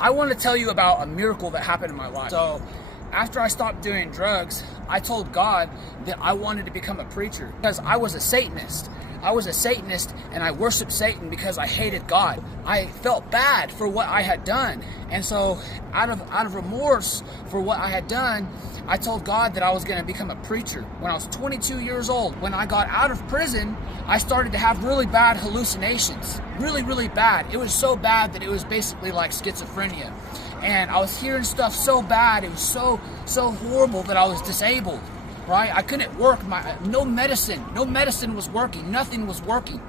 I want to tell you about a miracle that happened in my life. So after I stopped doing drugs, I told God that I wanted to become a preacher because I was a Satanist. I was a Satanist and I worshiped Satan because I hated God. I felt bad for what I had done. And so out of remorse for what I had done, I told God that I was going to become a preacher. When I was 22 years old, when I got out of prison, I started to have really bad hallucinations. Really, really bad. It was so bad that it was basically like schizophrenia. And I was hearing stuff so bad, it was so horrible that I was disabled. Right? I couldn't work. No medicine was working. Nothing was working.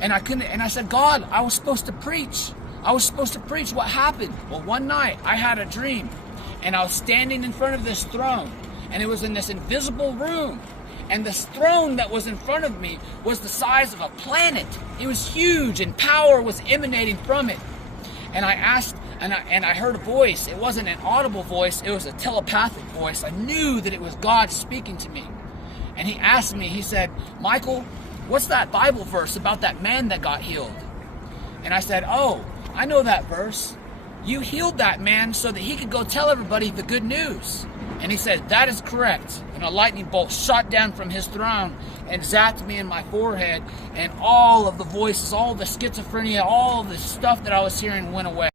And I said, God, I was supposed to preach. What happened? Well, one night I had a dream and I was standing in front of this throne and it was in this invisible room. And this throne that was in front of me was the size of a planet. It was huge and power was emanating from it. And I asked, and I heard a voice. It wasn't an audible voice, it was a telepathic voice. I knew that it was God speaking to me. And he asked me, he said, Michael, what's that Bible verse about that man that got healed? And I said, oh, I know that verse. You healed that man so that he could go tell everybody the good news. And he said, that is correct. And a lightning bolt shot down from his throne and zapped me in my forehead. And all of the voices, all the schizophrenia, all of the stuff that I was hearing went away.